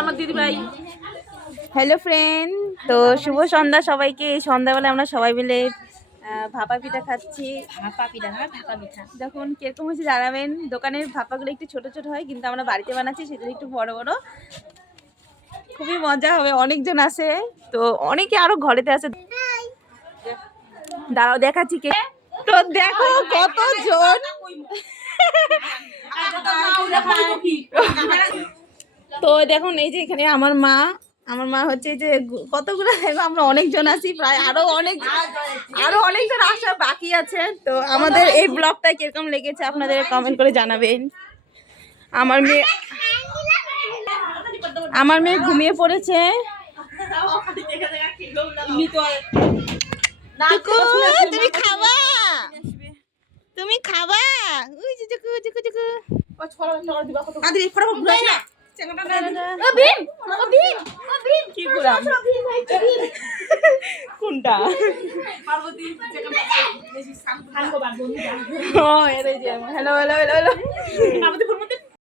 আমার দিদি ভাই। হ্যালো ফ্রেন্ড, তো শুভ সন্ধ্যা সবাইকে। এই সন্ধ্যাবেলা আমরা সবাই মিলে ভাপা পিঠা খাচ্ছি। ভাপা পিঠা না, ভাপা পিঠা। দেখুন কিরকম হচ্ছে জানাবেন। দোকানের ভাপাগুলো একটু ছোট ছোট হয়, কিন্তু আমরা বাড়িতে বানাচ্ছি সেগুলো একটু বড় বড়। খুবই মজা হবে, অনেকজন আছে তো, অনেকে আরো ঘরেতে আছে। দাঁড়াও দেখাচ্ছি কে। তো দেখো কতজন। তো দেখুন এই যে এখানে আমার মা হচ্ছে যে কতগুলো দেখো, আমরা অনেকজন আছি, প্রায় আরো অনেকজন আসা বাকি আছে। তো আমাদের এই ব্লগটা কিরকম লেগেছে আপনাদের কমেন্ট করে জানাবেন। আমার মেয়ে ঘুমিয়ে পড়েছে। তুমি খাবা, তুমি খাবা। ওই যে জুকু জুকু জুকু কি করলাম কোনটা হ্যালো হ্যালো হ্যালো হ্যালো